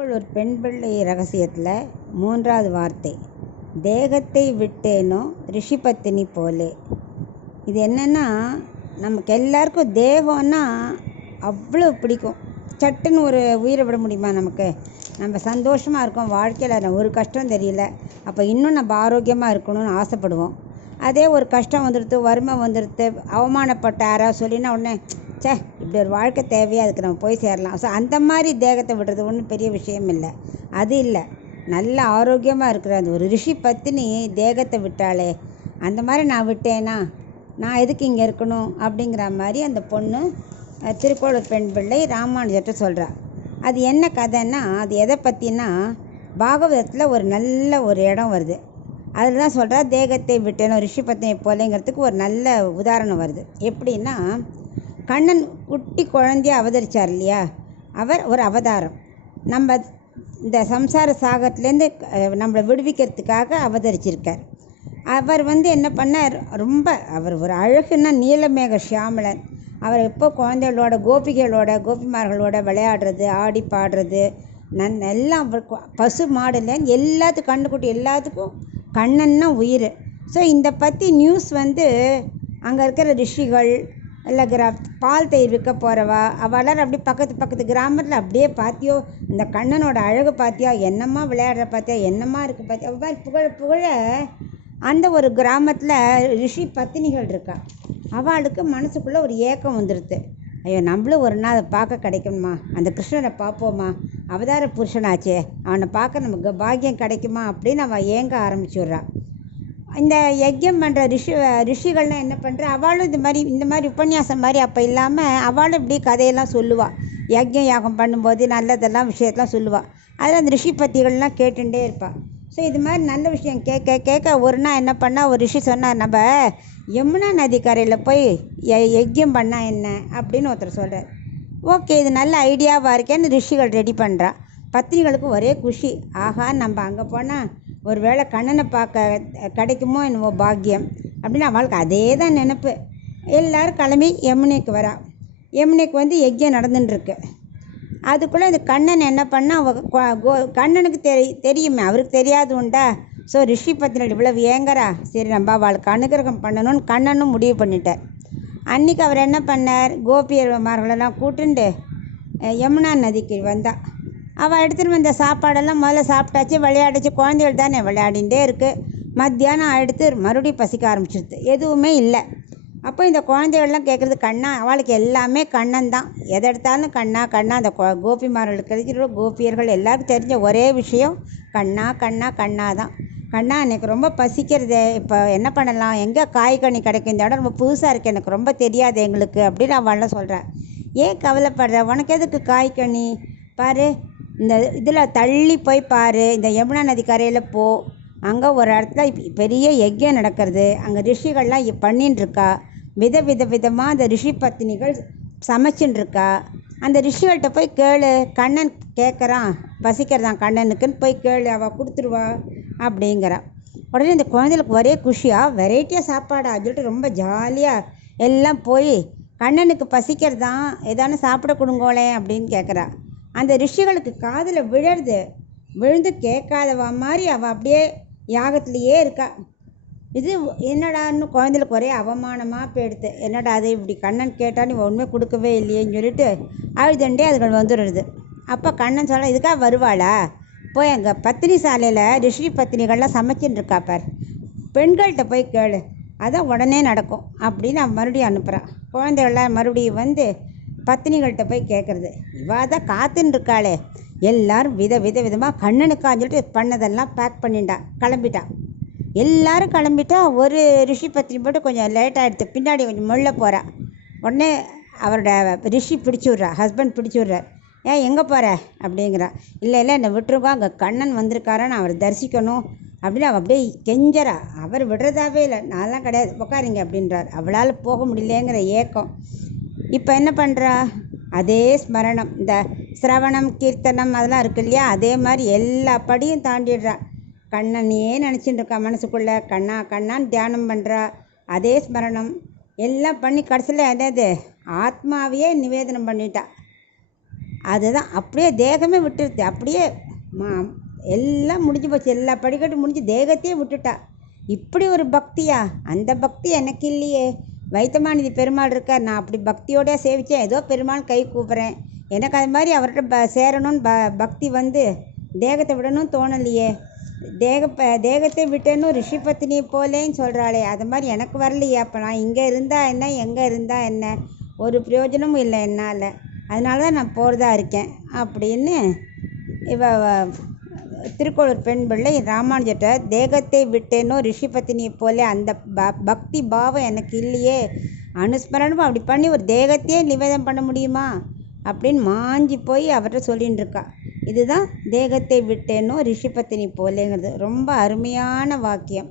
திருக்கோளூர் பெண் பிள்ளை ரகசியத்தில் 3வது வார்த்தை, தேகத்தை விட்டேனோ ரிஷிபத்தினி போலே. இது என்னென்னா, நமக்கு எல்லாருக்கும் தேகம்னா அவ்வளோ பிடிக்கும். சட்டுன்னு ஒரு உயிரை விட முடியுமா? நம்ம சந்தோஷமாக இருக்கோம், வாழ்க்கையில் ஒரு கஷ்டம் தெரியல, அப்போ இன்னும் நம்ம ஆரோக்கியமாக இருக்கணும்னு ஆசைப்படுவோம். அதே ஒரு கஷ்டம் வந்துடுது, வறுமை வந்துடுது, அவமானப்பட்ட யாராவது சொல்லினா உடனே இப்படி ஒரு வாழ்க்கை தேவையா, அதுக்கு நம்ம போய் சேரலாம். ஸோ அந்த மாதிரி தேகத்தை விடுறது ஒன்றும் பெரிய விஷயம் இல்லை. அது இல்லை, நல்ல ஆரோக்கியமாக இருக்கிற அந்த ஒரு ரிஷி பத்தினி தேகத்தை விட்டாலே, அந்த மாதிரி நான் விட்டேன்னா நான் எதுக்கு இங்கே இருக்கணும் அப்படிங்கிற மாதிரி அந்த பொண்ணு திருக்கோளூர் பெண் பிள்ளை ராமானுஜர்கிட்ட சொல்கிறா. அது என்ன கதைன்னா, அது எதை பற்றினா, பாகவதத்தில் ஒரு நல்ல ஒரு இடம் வருது. அதில் தான் சொல்கிறா, தேகத்தை விட்டேனோ ரிஷி பத்தினி போலேங்கிறதுக்கு ஒரு நல்ல உதாரணம் வருது. எப்படின்னா, கண்ணன் குட்டி குழந்தைய அவதரித்தார் இல்லையா, அவர் ஒரு அவதாரம். நம்ம இந்த சம்சார சாகத்துலேருந்து நம்மளை விடுவிக்கிறதுக்காக அவதரிச்சிருக்கார். அவர் என்ன பண்ணார், அவர் ஒரு அழகுன்னா நீலமேக ஷியாமலன். அவர் எப்போ குழந்தைகளோட கோபிமார்களோட விளையாடுறது, ஆடி பாடுறது, எல்லாம் பசு மாடுலேருந்து எல்லாத்துக்கும் கண்ணுக்குட்டி எல்லாத்துக்கும் கண்ணன்னா உயிர். ஸோ இந்த பற்றி நியூஸ் அங்கே இருக்கிற ரிஷிகள் இல்லை பால் தயிர் விற்க போகிறவா அவளால் அப்படியே பக்கத்து கிராமத்தில் அப்படியே பார்த்தியோ, இந்த கண்ணனோட அழகு பார்த்தியா, என்னம்மா விளையாடுற பார்த்தியா, என்னம்மா இருக்குது பார்த்தியா, அது மாதிரி புகழ அந்த ஒரு கிராமத்தில் ரிஷி பத்தினிகள் இருக்கா. அவளுக்கு மனசுக்குள்ளே ஒரு ஏக்கம் வந்துடுது. ஐயோ, நம்மளும் ஒரு நாள் அதை பார்க்க கிடைக்குமா, அந்த கிருஷ்ணனை பார்ப்போமா, அவதார புருஷனாச்சே, அவனை பார்க்க நமக்கு பாக்கியம் கிடைக்குமா அப்படின்னு அவள் ஏங்க ஆரம்பிச்சுடுறா. இந்த யஜ்யம் பண்ணுற ரிஷிகள்லாம் என்ன பண்ணுறா, அவளும் இந்த மாதிரி உபன்யாசம் மாதிரி அப்போ இல்லாமல் அவளும் இப்படி கதையெல்லாம் சொல்லுவாள். யஜ்யம் யாகம் பண்ணும்போது நல்லதெல்லாம் விஷயத்தெல்லாம் சொல்லுவாள். அதில் அந்த ரிஷி பத்திகள்லாம் கேட்டுகிட்டே இருப்பாள். ஸோ இது மாதிரி நல்ல விஷயம் கேட்க ஒரு நாள் என்ன பண்ணால், ஒரு ரிஷி சொன்னார், நம்ம யமுனா நதி கரையில் போய் யஜ்யம் பண்ணால் என்ன அப்படின்னு ஒருத்தர் சொல்கிறார். ஓகே, இது நல்ல ஐடியாவாக இருக்கேன்னு ரிஷிகள் ரெடி பண்ணுறா. பத்தினிகளுக்கு ஒரே குஷி, ஆஹா நம்ம அங்கே போனால் ஒரு வேளை கண்ணனை பார்க்க கிடைக்குமோ என்னவோ பாக்கியம் அப்படின்னு அவளுக்கு அதே தான் நினப்பு. எல்லோரும் கிளம்பி யமுனைக்கு வரா. யமுனைக்கு யஜ்யம் நடந்துட்டுருக்கு. அதுக்குள்ளே இந்த கண்ணன் என்ன பண்ணால், கண்ணனுக்கு தெரியுமே, அவருக்கு தெரியாது உண்டா. ஸோ ரிஷி பத்தினிகள் இவ்வளவு ஏங்கரா, சரி நம்ம அவளுக்கு அனுகிரகம் பண்ணணும்னு கண்ணனும் முடிவு பண்ணிட்டார். அன்றைக்கி அவர் என்ன பண்ணார், கோபியர்மார்களெல்லாம் கூட்டுண்டு யமுனா நதிக்கு வந்தா. அவள் எடுத்துகிட்டு வந்த சாப்பாடெல்லாம் முதல்ல சாப்பிட்டாச்சு, விளையாடிச்சு. குழந்தைகள் தானே விளையாடிகிட்டே இருக்குது. மத்தியானம் எடுத்து மறுபடியும் பசிக்க ஆரம்பிச்சிடுது, எதுவுமே இல்லை. அப்போ இந்த குழந்தைகள்லாம் கேட்குறது கண்ணா, அவளுக்கு எல்லாமே கண்ணன் தான், எதை எடுத்தாலும் கண்ணா கண்ணா. அந்த கோபிமார்களுக்கு தெரிஞ்சிட, கோபியர்கள் எல்லாருக்கும் தெரிஞ்ச ஒரே விஷயம் கண்ணா கண்ணா கண்ணா தான். கண்ணா, எனக்கு ரொம்ப பசிக்கிறது, இப்போ என்ன பண்ணலாம், எங்கே காய்கனி கிடைக்கும், இந்த இடம் ரொம்ப புதுசாக இருக்குது, எனக்கு ரொம்ப தெரியாது எங்களுக்கு அப்படின்னு அவள்லாம் சொல்கிறேன். ஏன் கவலைப்படுற, உனக்கு எதுக்கு காய்கனி, பாரு இந்த இதில் தள்ளி போய் பாரு, இந்த யமுனா நதி கரையில் போ, அங்கே ஒரு இடத்துல பெரிய யஜ்யம் நடக்கிறது, அங்கே ரிஷிகள்லாம் பண்ணின்னு இருக்கா, விதமாக அந்த ரிஷி பத்தினிகள் சமைச்சுன்னு இருக்கா. அந்த ரிஷிகள்கிட்ட போய் கேளு, கண்ணன் கேட்குறான், பசிக்கிறதான் கண்ணனுக்குன்னு போய் கேளு, அவள் கொடுத்துருவா அப்படிங்கிறா. உடனே இந்த குழந்தைகளுக்கு ஒரே குஷியாக வெரைட்டியாக சாப்பாடா சொல்லிட்டு ரொம்ப ஜாலியாக எல்லாம் போய் கண்ணனுக்கு பசிக்கிறதான், ஏதானு சாப்பிட கொடுங்கோளே அப்படின்னு கேட்குறா. அந்த ரிஷிகளுக்கு காதில் விழுந்து கேட்காதவா மாதிரி அவள் அப்படியே யாகத்திலேயே இருக்கா. இது என்னடான்னு குழந்தைகளுக்கு ஒரே அவமானமாக போயிடுது. என்னடா அது, இப்படி கண்ணன் கேட்டான்னு ஒன்றுமே கொடுக்கவே இல்லையேன்னு சொல்லிட்டு அழுதண்டே அதுகள் வந்துடுறது. அப்போ கண்ணன் சொல்ல, இதுக்காக வருவாளா, போய் அங்கே பத்தினி சாலையில் ரிஷி பத்தினிகள்லாம் சமைச்சின்னு இருக்கா பார், பெண்கள்கிட்ட போய் கேளு, அதான் உடனே நடக்கும் அப்படின்னு அவன் மறுபடியும் அனுப்புகிறான். குழந்தைகள்லாம் மறுபடியும் பத்தினிகள்கிட்ட போய் கேட்குறது. இவாள் தான் காத்துன்னு இருக்காளே, எல்லோரும் விதமாக கண்ணனுக்கான்னு சொல்லிட்டு பண்ணதெல்லாம் பேக் பண்ணிட்டா, கிளம்பிட்டா. எல்லோரும் கிளம்பிட்டா. ஒரு ரிஷி பத்தினி போட்டு கொஞ்சம் லேட்டாகிடுது, பின்னாடி கொஞ்சம் முள்ள போகிறா. உடனே அவரோட ரிஷி ஹஸ்பண்ட் பிடிச்சி விட்றார். ஏன் எங்கே போகிற அப்படிங்கிறா. இல்லை என்னை விட்டுருக்கோ, அங்கே கண்ணன் வந்திருக்காரான்னு அவர் தரிசிக்கணும் அப்படின்னு அவள் அப்படியே கெஞ்சறா. அவர் விடுறதாவே இல்லை, நான்லாம் கிடையாது, உட்காருங்க அப்படின்றார். அவளால் போக முடியலேங்கிற ஏக்கம். இப்போ என்ன பண்ணுறா, அதே ஸ்மரணம், இந்த சிரவணம் கீர்த்தனம் அதெல்லாம் இருக்கு இல்லையா, அதே மாதிரி எல்லா படியும் தாண்டிடுறா. கண்ணனையே நினச்சிட்டு இருக்கா மனசுக்குள்ளே, கண்ணா கண்ணான்னு தியானம் பண்ணுறா. அதே ஸ்மரணம் எல்லாம் பண்ணி கடைசியில் என்னது, ஆத்மாவையே நிவேதனம் பண்ணிட்டா. அதுதான் அப்படியே தேகமே விட்டுருது. அப்படியே மா எல்லாம் முடிஞ்சு போச்சு, எல்லா படிக்கட்டும் முடிஞ்சு தேகத்தையே விட்டுட்டா. இப்படி ஒரு பக்தியா? அந்த பக்தி எனக்கு இல்லையே. வைத்தமாநிதி பெருமாள் இருக்கார், நான் அப்படி பக்தியோட சேவித்தேன். ஏதோ பெருமாள் கை கூப்பிட்றேன். எனக்கு அது மாதிரி அவர்கிட்ட சேரணும்னு பக்தி வந்து தேகத்தை விடணும்னு தோணலையே. தேகத்தை விட்டேன்னு ரிஷி பத்தினி போலேன்னு சொல்கிறாளே, அது மாதிரி எனக்கு வரலையே. அப்போ நான் இங்கே இருந்தால் என்ன, எங்கே இருந்தால் என்ன, ஒரு பிரயோஜனமும் இல்லை என்னால். அதனால தான் நான் போகிறதா இருக்கேன் அப்படின்னு இவ திருக்கோளூர் பெண் பிள்ளை ராமானுஜர்கிட்ட தேகத்தை விட்டேனோ ரிஷி பத்தினியை போல அந்த பக்தி பாவம் எனக்கு இல்லையே. அனுஸ்மரணமும் அப்படி பண்ணி ஒரு தேகத்தையே நிவேதம் பண்ண முடியுமா அப்படின்னு மாஞ்சி போய் அவர்கிட்ட சொல்லின்னு இருக்கா. இதுதான் தேகத்தை விட்டேனோ ரிஷி பத்தினி போலேங்கிறது. ரொம்ப அருமையான வாக்கியம்.